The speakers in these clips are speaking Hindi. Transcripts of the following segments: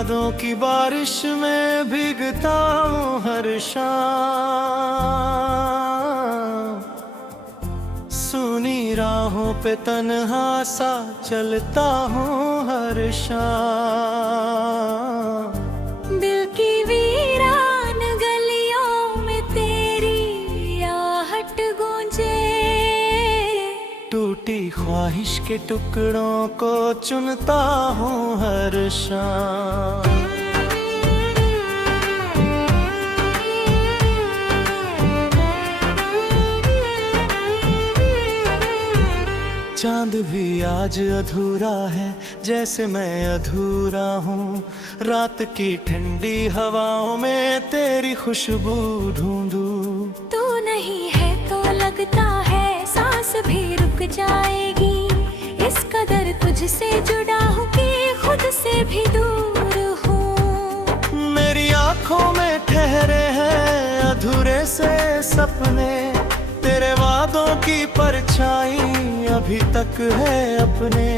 यादों की बारिश में भीगता हूँ हर शाम। सुनी राहों पे तन्हा सा चलता हूँ हर शाम। दिल की वीरान गलियों में तेरी आहट गूंजे। टूटी ख्वाहिश के टुकड़ों को चुनता हूँ हर शाम। चांद भी आज अधूरा है जैसे मैं अधूरा हूँ। रात की ठंडी हवाओं में तेरी खुशबू ढूंढूं। तू नहीं है तो लगता है सांस भी रुक जाएगी। इस कदर तुझसे जुड़ा हूँ कि खुद से भी दूर हूँ। मेरी आँखों में ठहरे हैं अधूरे से सपने। तेरे वादों की परछाई अभी तक है अपने।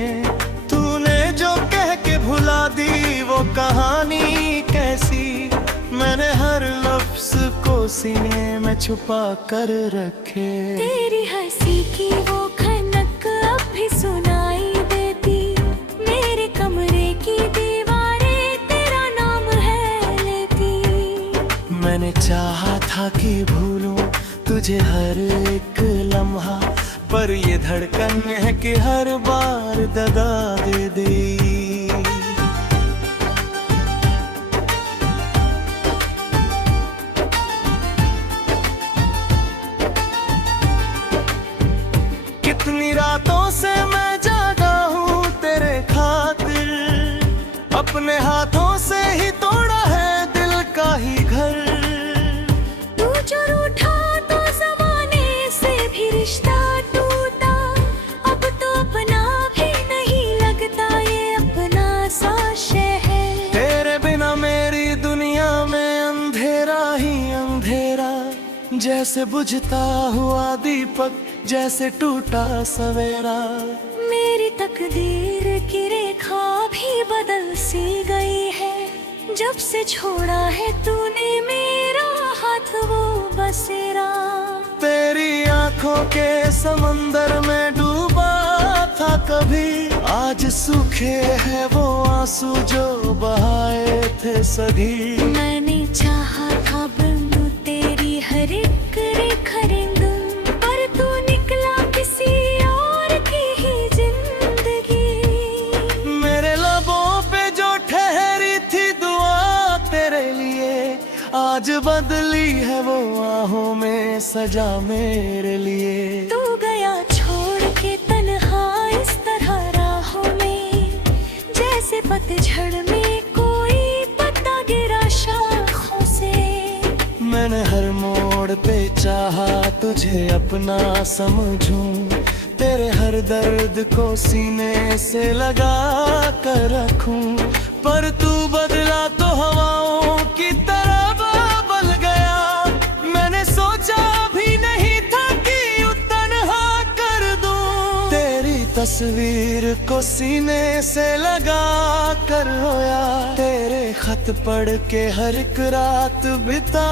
तूने जो कह के भुला दी वो कहानी कैसी। मैंने हर लफ्ज को सीने में छुपा कर रखे। तेरी हंसी की वो खनक अब भी सुनाई देती। मेरे कमरे की दीवारें तेरा नाम है लेती। मैंने चाहा था कि भूलूं तुझे हर एक लम्हा, पर ये धड़कन है कि हर बार दगा दे दी। कितनी रातों से मैं जागा हूँ तेरे खातिर। अपने हाथों से ही तोड़ा है दिल का ही घर। तू जो रूठा तो ज़माने से भी रिश्ता टूटा। अब तो अपना भी नहीं लगता ये अपना सा शहर। तेरे बिना मेरी दुनिया में अंधेरा ही अंधेरा। जैसे बुझता हुआ दीपक, जैसे टूटा सवेरा। मेरी तकदीर की रेखा भी बदल सी गई है। जब से छोड़ा है तूने मेरा हाथ वो बसेरा। तेरी आंखों के समंदर में डूबा था कभी। आज सूखे हैं वो आंसू जो बहाए थे सभी। मैंने चाहा था बनूं तेरी हर एक रेखा रेंगूं, पर तू निकला किसी और की ही जिंदगी। मेरे लबों पे जो ठहरी थी दुआ तेरे लिए, आज बदली है वो आहों में सजा मेरे लिए। तू गया छोड़ के तन्हा इस तरह राहों में। जैसे पतझड़ में कोई पत्ता गिरा शाखों से। मैंने हर मोड़ पे चाहा तुझे अपना समझूं। तेरे हर दर्द को सीने से लगा कर रखूं। पर तू बदला तो हवाओं की तरह बदल गया। मैंने सोचा भी नहीं था कि यूं तन्हा कर दूं। तेरी तस्वीर को सीने से लगा कर रोया। तेरे खत पढ़ के हर एक रात बिता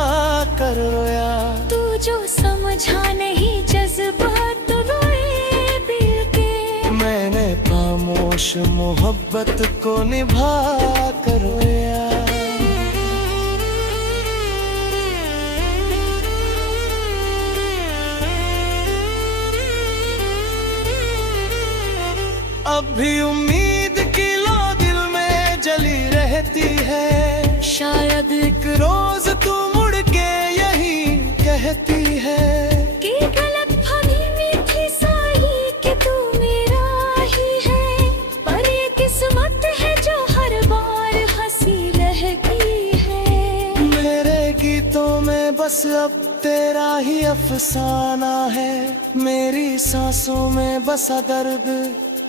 कर रोया। तू जो समझा नहीं जज्बात रोए दिल के। मैंने खामोश मोहब्बत को निभा कर रोया। अब भी उम्मीद की लो दिल में जली रहती है। शायद एक रोज तू मुड़ के यही कहती है कि गलत फहमी में थी साही कि तू मेरा ही है। पर ये किस्मत है जो हर बार हंसी लहकी है। मेरे गीतों में बस अब तेरा ही अफसाना है। मेरी सांसों में बसा दर्द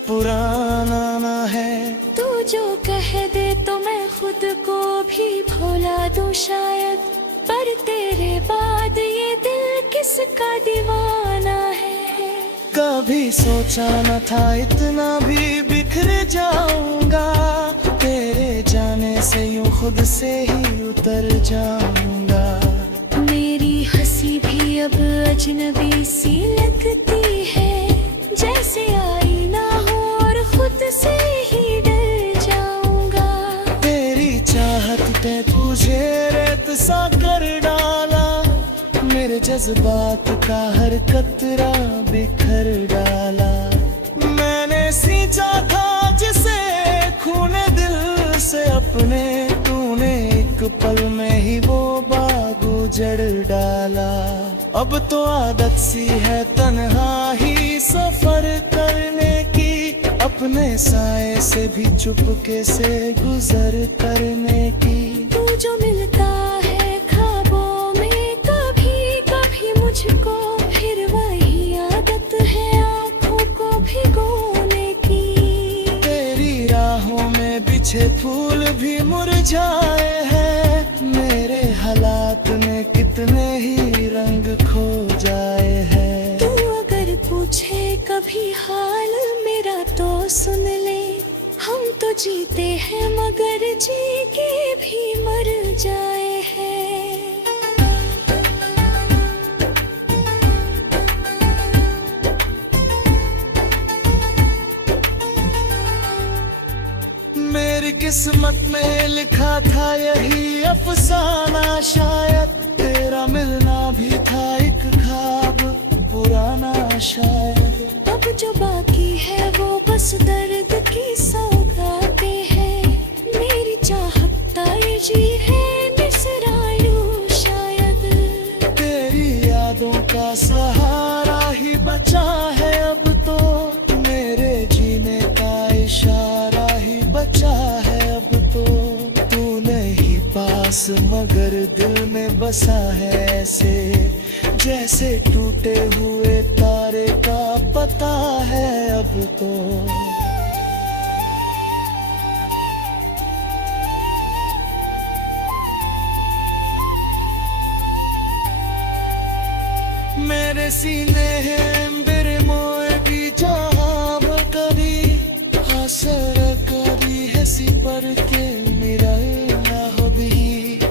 पुराना ना है। तू जो कह दे तो मैं खुद को भी भुला दूं शायद। पर तेरे बाद ये दिल किसका दीवाना है। कभी कभी सोचा न था इतना भी बिखर जाऊंगा, तेरे जाने से यूं खुद से ही उतर जाऊंगा। मेरी हंसी भी अब अजनबी सी लगती है, जैसे आईना हो और खुद से ही डर जाऊंगा। तेरी चाहत ने तुझे रेत सा कर डाला, मेरे जज्बात का हर कतरा बिखर डाला। मैंने सींचा था जिसे खूने दिल से अपने, तूने एक पल में ही वो बाग उजड़ डाला। अब तो आदत सी है तन्हा ही सफर करने की, अपने साए से भी चुपके से गुजर करने की। तू जो मिलता है ख्वाबों में कभी कभी मुझको, फिर वही आदत है आंखों को भिगोने की। तेरी राहों में बिछे फूल भी मुरझाए हैं, मेरे हालात में कितने ही रंग खो जाए हैं। तू अगर पूछे कभी हाल मेरा तो सुन ले, हम तो जीते हैं मगर जी के भी मर जाए हैं। मेरी किस्मत में लिखा था यही अफसाना, शायद तेरा मिलना भी था एक ख्वाब पुराना शायद। अब जो बाकी है वो बस दर्द की सौगातें हैं, मेरी चाहत तरजीह है मिसरायूं शायद। तेरी यादों का सहारा ही बचा है अब तो, मेरे जीने का इशारा ही बचा है अब तो। तू नहीं पास मगर दिल में बसा है ऐसे, जैसे टूटे हुए तारे का पता है अब तो। मेरे सीने हैं मेरे मोए भी जहाँ कभी असर कभी है सिपर के मेरा ना हो भी।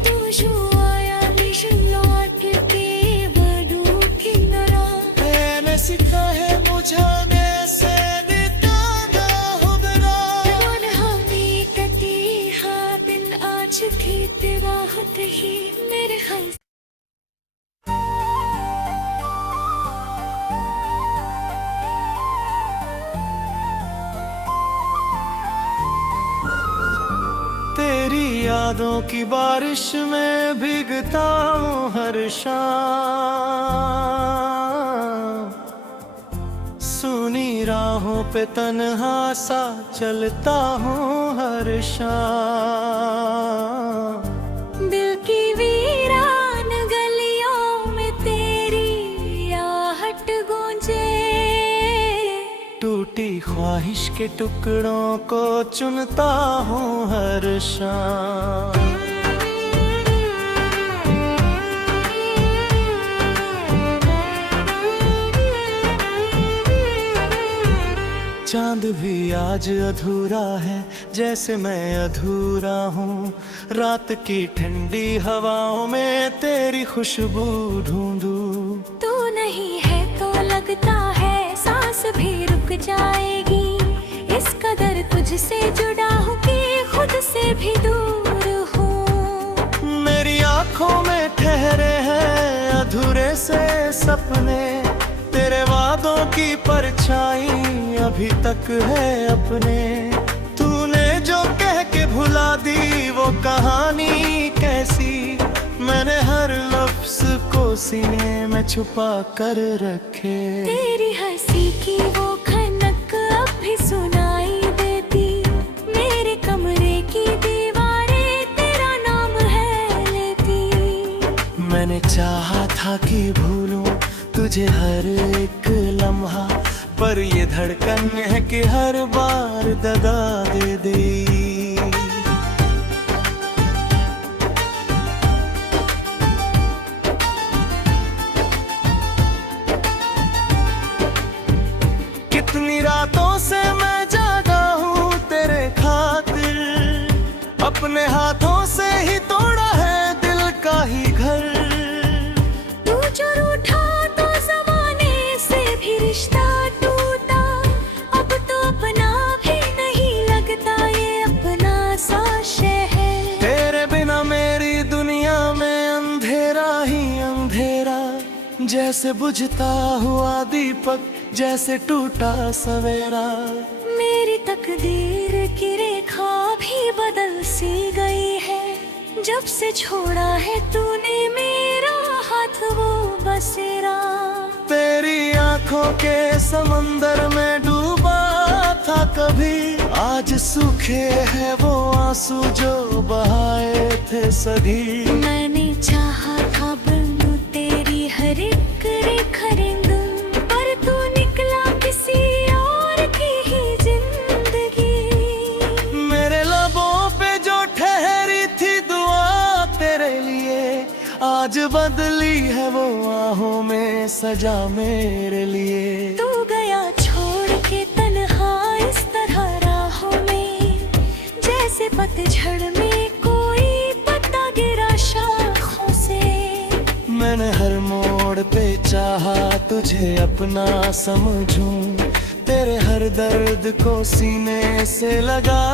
तू जो आया निश लौट के बड़ू किनारा, मैंने सीखा है मुझे से दिताना हो बरा। और हमें कटी हाँ दिन आज भी तेरा हद ही मेरे ख्याल। तेरी यादों की बारिश में भीगता हूँ हर शाम, सुनी राहों पे तन्हा सा चलता हूँ हर शाम। दिल की वीरान गलियों में तेरी आहट गूंजे, टूटी ख्वाहिश के टुकड़ों को चुनता हूँ हर शाम। चांद भी आज अधूरा है जैसे मैं अधूरा हूँ, रात की ठंडी हवाओं में तेरी खुशबू ढूंढूं। तू नहीं है तो लगता है सांस भी रुक जाएगी, इस कदर तुझसे जुड़ा हूँ कि खुद से भी दूर हूँ। मेरी आंखों में ठहरे हैं अधूरे से सपने, तेरे वादों की परछाई अभी तक है अपने। तूने जो कह के भुला दी वो कहानी कैसी, मैंने हर लफ्ज को सीने में छुपा कर रखे। तेरी हंसी की वो खनक अब भी सुनाई देती, मेरे कमरे की दीवारें तेरा नाम है लेती। मैंने चाहा था कि भूलूं तुझे हर एक लम्हा, पर ये धड़कन है कि हर बार दगा दे दी। से मैं जागा हूँ तेरे खातिर। अपने हाथों से ही तोड़ा है दिल का ही घर। तू जो रूठा तो ज़माने से भी रिश्ता टूटा। अब तो अपना भी नहीं लगता ये अपना सा शहर। तेरे बिना मेरी दुनिया में अंधेरा ही अंधेरा। जैसे बुझता हुआ दीपक, जैसे टूटा सवेरा। मेरी तकदीर की रेखा भी बदल सी गई है। जब से छोड़ा है तूने मेरा हाथ वो बसेरा। तेरी आंखों के समंदर में डूबा था कभी। आज सूखे हैं वो आंसू जो बहाए थे सभी। मैंने चाहा था बनूं तेरी हर एक रेखा रेंगुं, पर तू निकला किसी और की ही जिंदगी। मेरे लबों पे जो ठहरी थी दुआ तेरे लिए, आज बदली है वो आहों में सजा मेरे लिए। तू गया छोड़ के तन्हा इस तरह राहों में, जैसे पतझड़ में कोई पत्ता गिरा शाखों से। मैंने हर मोड़ पे चाहा तुझे अपना समझूं। तेरे हर दर्द को सीने से लगा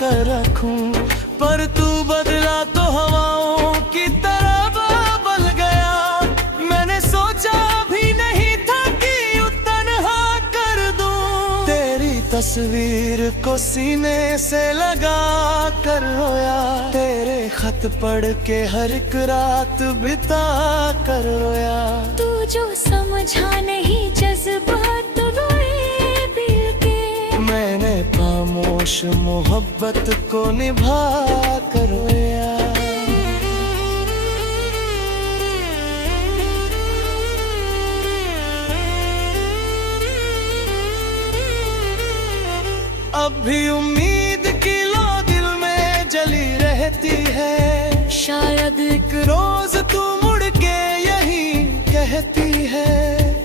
कर रखूं। पर तू बदला तो हवाओं की तरह बदल गया। मैंने सोचा भी नहीं था कि यूं तन्हा कर दूं। तेरी तस्वीर को सीने से लगा कर रोया। तेरे खत पढ़ के हर एक रात बिता कर रोया। तू जो समझा नहीं जज्बात रोए दिल के। मैंने खामोश मोहब्बत को निभा कर रोया। अब भी उम्मीद की लो दिल में जली रहती है। शायद एक रोज तू मुड़ के यही कहती है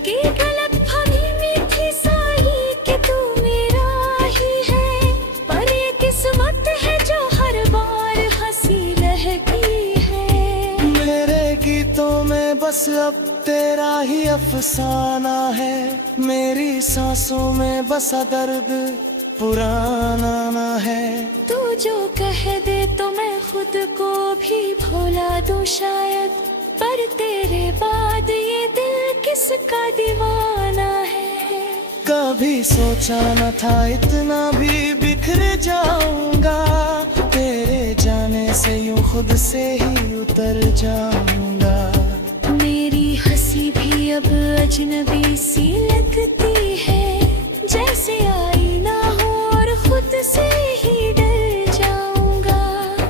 कि गलत फहमी में थी साही कि तू मेरा ही है। पर ये किस्मत है जो हर बार हंसी लहकी है। मेरे गीतों में बस अब तेरा ही अफसाना है। मेरी सांसों में बसा दर्द पुराना ना है। तू जो कह दे तो मैं खुद को भी भुला दूं शायद। पर तेरे बाद ये दिल किसका दीवाना है। कभी सोचा न था इतना भी बिखर जाऊंगा। तेरे जाने से यूं खुद से ही उतर जाऊंगा। मेरी हंसी भी अब अजनबी सी लगती है। जैसे आईना हो और खुद से ही डर जाऊंगा।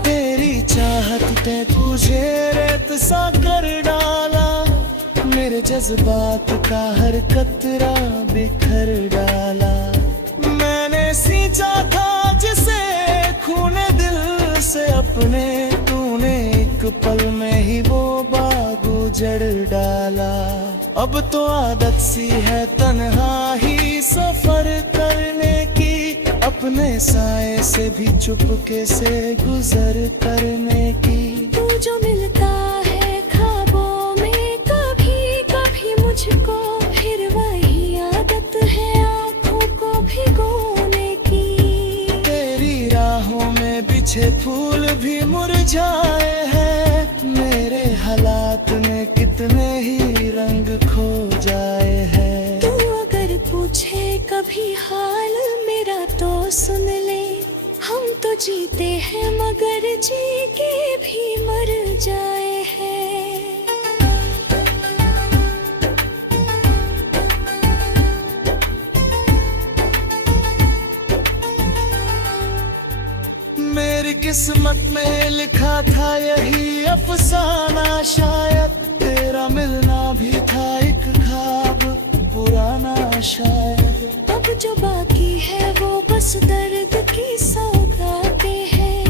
तेरी चाहत ने तुझे रेत सा कर डाला। मेरे जज्बात का हर कतरा बिखर डाला। मैंने सींचा था जिसे खूने दिल से अपने। तूने एक पल में ही वो बाग उजड़ डाला। अब तो आदत सी है तन्हा ही सफर करने की। अपने साए से भी चुपके से गुजर करने की। तू जो मिलता है ख्वाबों में कभी कभी मुझको, फिर वही आदत है आँखों को भिगोने की। तेरी राहों में बिछे फूल भी मुरझाए हैं। मेरे हालात में कितने ही रंग खो जाए हैं। तू अगर पूछे कभी हाल मेरा तो सुन ले। हम तो जीते हैं मगर जी के भी मर जाए हैं। मेरी किस्मत में लिखा था यही अफसाना शायद। तेरा मिलना भी था एक ख्वाब पुराना शायद। अब जो बाकी है वो बस दर्द की सौगातें हैं।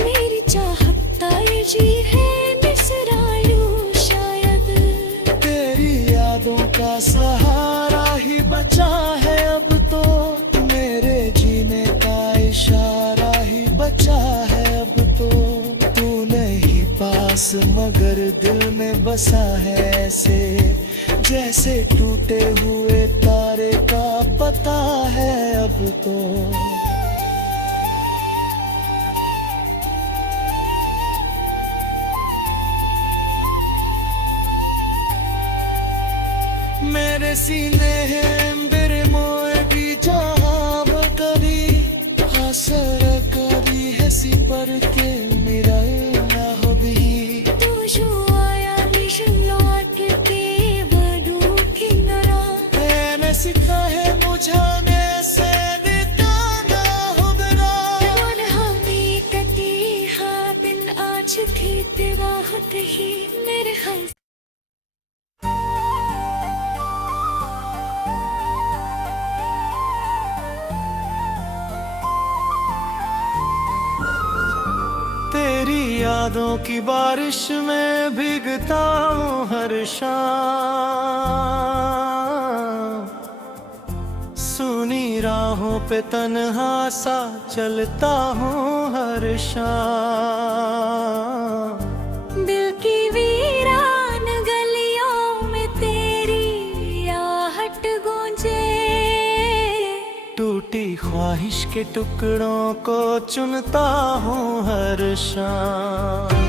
मेरी चाहत ताजी है निसरालू शायद। तेरी यादों का सहारा ही बचा है अब तो। मेरे मगर दिल में बसा है ऐसे, जैसे टूटे हुए तारे का पता है अब तो। मेरे सीने हैं मेरे मोए भी जहाँ वो कभी आसर कभी है सिपर के मेरा ना हो भी। तू जो आया विश्व लौट के बड़ू किनारा, मैंने सीखा है मुझे में से बिताना हो बिना। और हमें कटी हाँ दिन आज भी तेरा हट ही मेरे हंस। तेरी यादों की बारिश में भीगता हूँ हर शाम, सुनी राहों पे तन्हा सा चलता हूँ हर शाम। दिल की वीरान गलियों में तेरी आहट गूंजे, टूटी ख्वाहिश के टुकड़ों को चुनता हूँ हर शाम।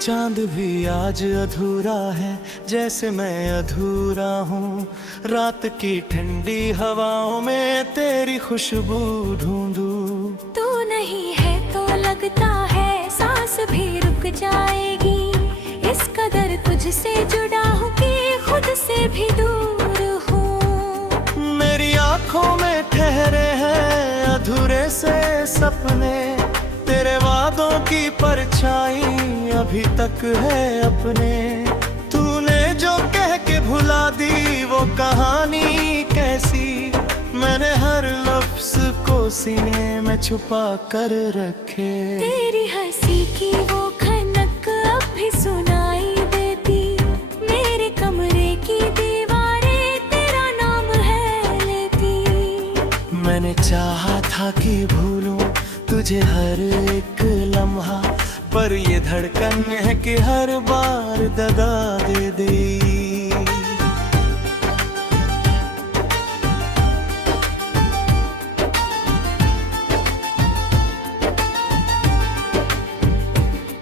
चांद भी आज अधूरा है जैसे मैं अधूरा हूँ, रात की ठंडी हवाओं में तेरी खुशबू ढूंढूं। तू नहीं है तो लगता है सांस भी रुक जाएगी, इस कदर तुझसे जुड़ा हूँ कि खुद से भी दूर हूँ। मेरी आंखों में ठहरे हैं अधूरे से सपने, तेरे वादों की परछाई अभी तक है अपने। तूने जो कह के भुला दी वो कहानी कैसी, मैंने हर लफ्ज को सीने में छुपा कर रखे। तेरी हंसी की वो खनक अब भी सुनाई देती, मेरे कमरे की दीवारें तेरा नाम है लेती। मैंने चाहा था कि भूलूं तुझे हर एक लम्हा, पर ये धड़कन है कि हर बार दगा दे दी।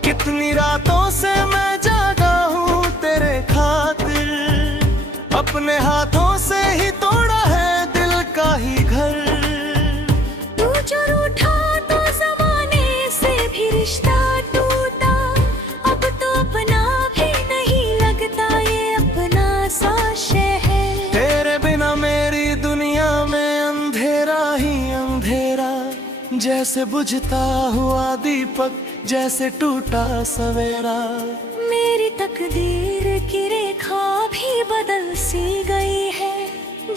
कितनी रातों से मैं जागा हूँ तेरे खातिर, अपने हाथों से ही तोड़ा है दिल का ही घर। तू जो रूठा तो ज़माने से भी रिश्ता टूटा, अब तो अपना भी नहीं लगता ये अपना सा शहर। तेरे बिना मेरी दुनिया में अंधेरा ही अंधेरा, जैसे बुझता हुआ दीपक जैसे टूटा सवेरा। मेरी तकदीर की रेखा भी बदल सी गई है,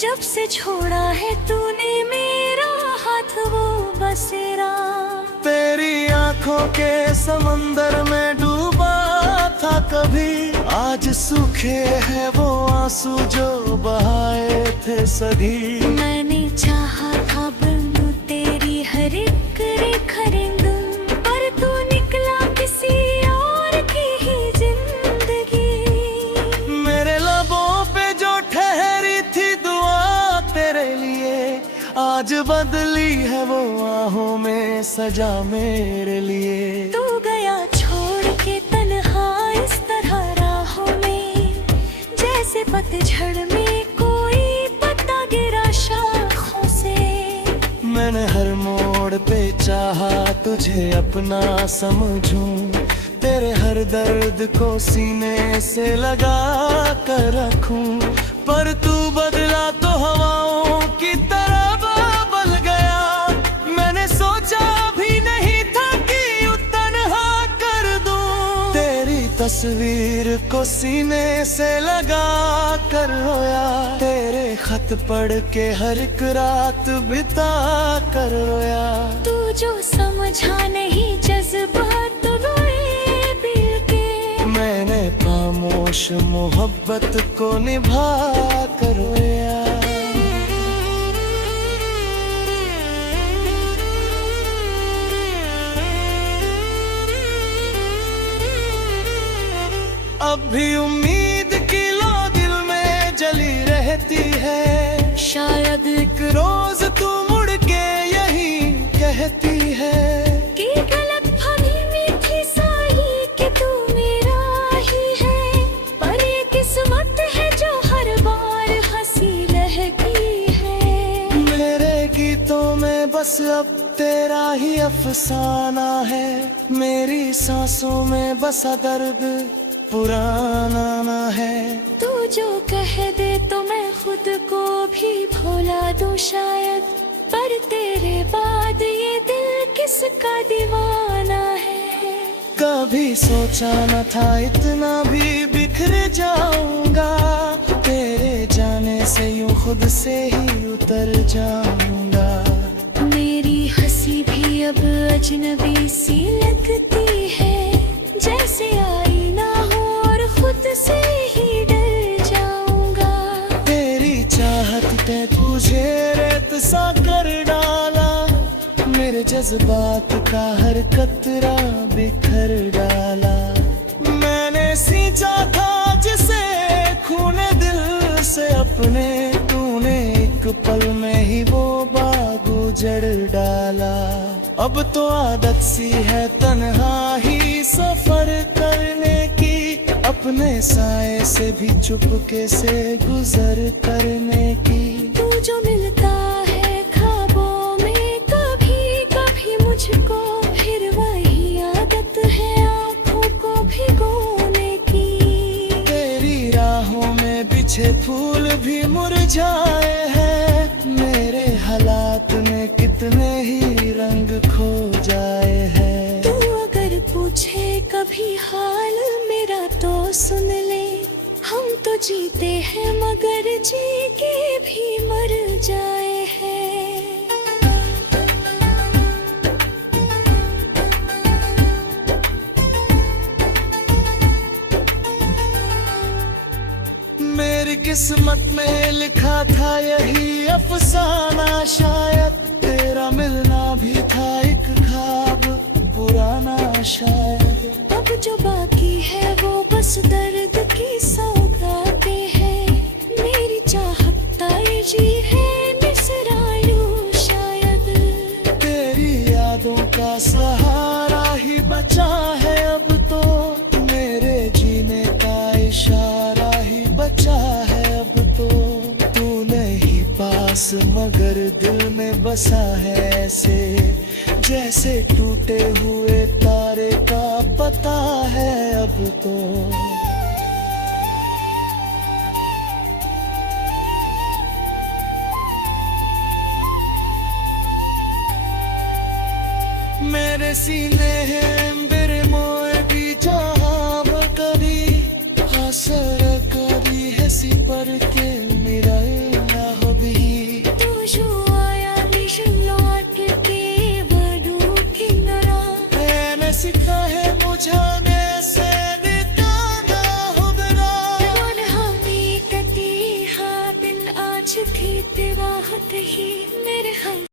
जब से छोड़ा है तूने मेरा हाथ वो बसेरा। तेरी आंखों के समंदर में डूबा था कभी, आज सूखे हैं वो आंसू जो बहाए थे सभी। मैंने चाहा था बनूं तेरी हर एक रेखा रेंगुं, पर तू निकला किसी और की ही जिंदगी। मेरे लबों पे जो ठहरी थी दुआ तेरे लिए, आज बदली है वो आहों में सजा मेरे लिए। तू गया छोड़ के तन्हा इस तरह राहों में, जैसे पतझड़ में कोई पत्ता गिरा शाखों से। मैंने हर मोड़ पे चाहा तुझे अपना समझूं, तेरे हर दर्द को सीने से लगा कर रखूं, पर तू बदला तो हवाओं की तरह बदल गया। मैंने सोचा भी नहीं था कि तन्हा कर दूं, तेरी तस्वीर को सीने से लगा कर रोया। तेरे खत पढ़ के हर एक रात बिता कर रोया। तू जो समझा नहीं जज्बात रोए दिल के, मैंने खामोश मोहब्बत को निभा कर रोया। भी उम्मीद की लो दिल में जली रहती है। शायद एक रोज तू मुड़ के यही कहती है कि गलत फहमी में थी सारी कि तू मेरा ही है, पर ये किस्मत है जो हर बार हंसी लहकी है। मेरे गीतों में बस अब तेरा ही अफसाना है, मेरी सांसों में बसा दर्द पुराना ना है। तू जो कह दे तो मैं खुद को भी भुला दूं शायद, पर तेरे बाद ये दिल किसका दीवाना है। कभी सोचा न था इतना भी बिखर जाऊंगा, तेरे जाने से यूं खुद से ही उतर जाऊंगा। मेरी हंसी भी अब अजनबी सी लगती है, जैसे आईना हो और खुद से ही डर जाऊंगा। तेरी चाहत ने तुझे रेत सा कर डाला, मेरे जज्बात का हर कतरा बिखर डाला। मैंने सींचा था जिसे खूने दिल से अपने, तूने एक पल में ही वो बाग उजड़ डाला। अब तो आदत सी है तन्हा ही सफर करने की, अपने साए से भी चुपके से गुजर करने की। तू जो मिलता है ख्वाबों में कभी कभी मुझको, फिर वही आदत है आंखों को भिगोने की। तेरी राहों में बिछे फूल भी मुरझाए हैं, मेरे हालात में कितने ही रंग खो जाए हैं। तू अगर पूछे कभी हाल मेरा तो सुन ले, हम तो जीते हैं मगर जी के भी मर जाए हैं। मेरी किस्मत में लिखा था यही अफसाना, शायद तेरा मिलना भी था एक ख्वाब पुराना शायद। अब जो बाकी है वो बस दर्द की सौगातें हैं, मेरी चाहत ताजी है निसरालू शायद। तेरी यादों का सहारा ही बचा है अब तो, मेरे जीने का इशारा ही बचा है अब तो। तू नहीं पास मगर दिल में बसा है ऐसे, जैसे टूटे हुए तारे का पता है अब तो। मेरे सीने हैं मेरे मोए भी जहाँ करी, असर करी है सिपर के मेरा ना हो भी। तू जो आया विश लौट के बड़ू किनारा, मैंने सीखा है मुझे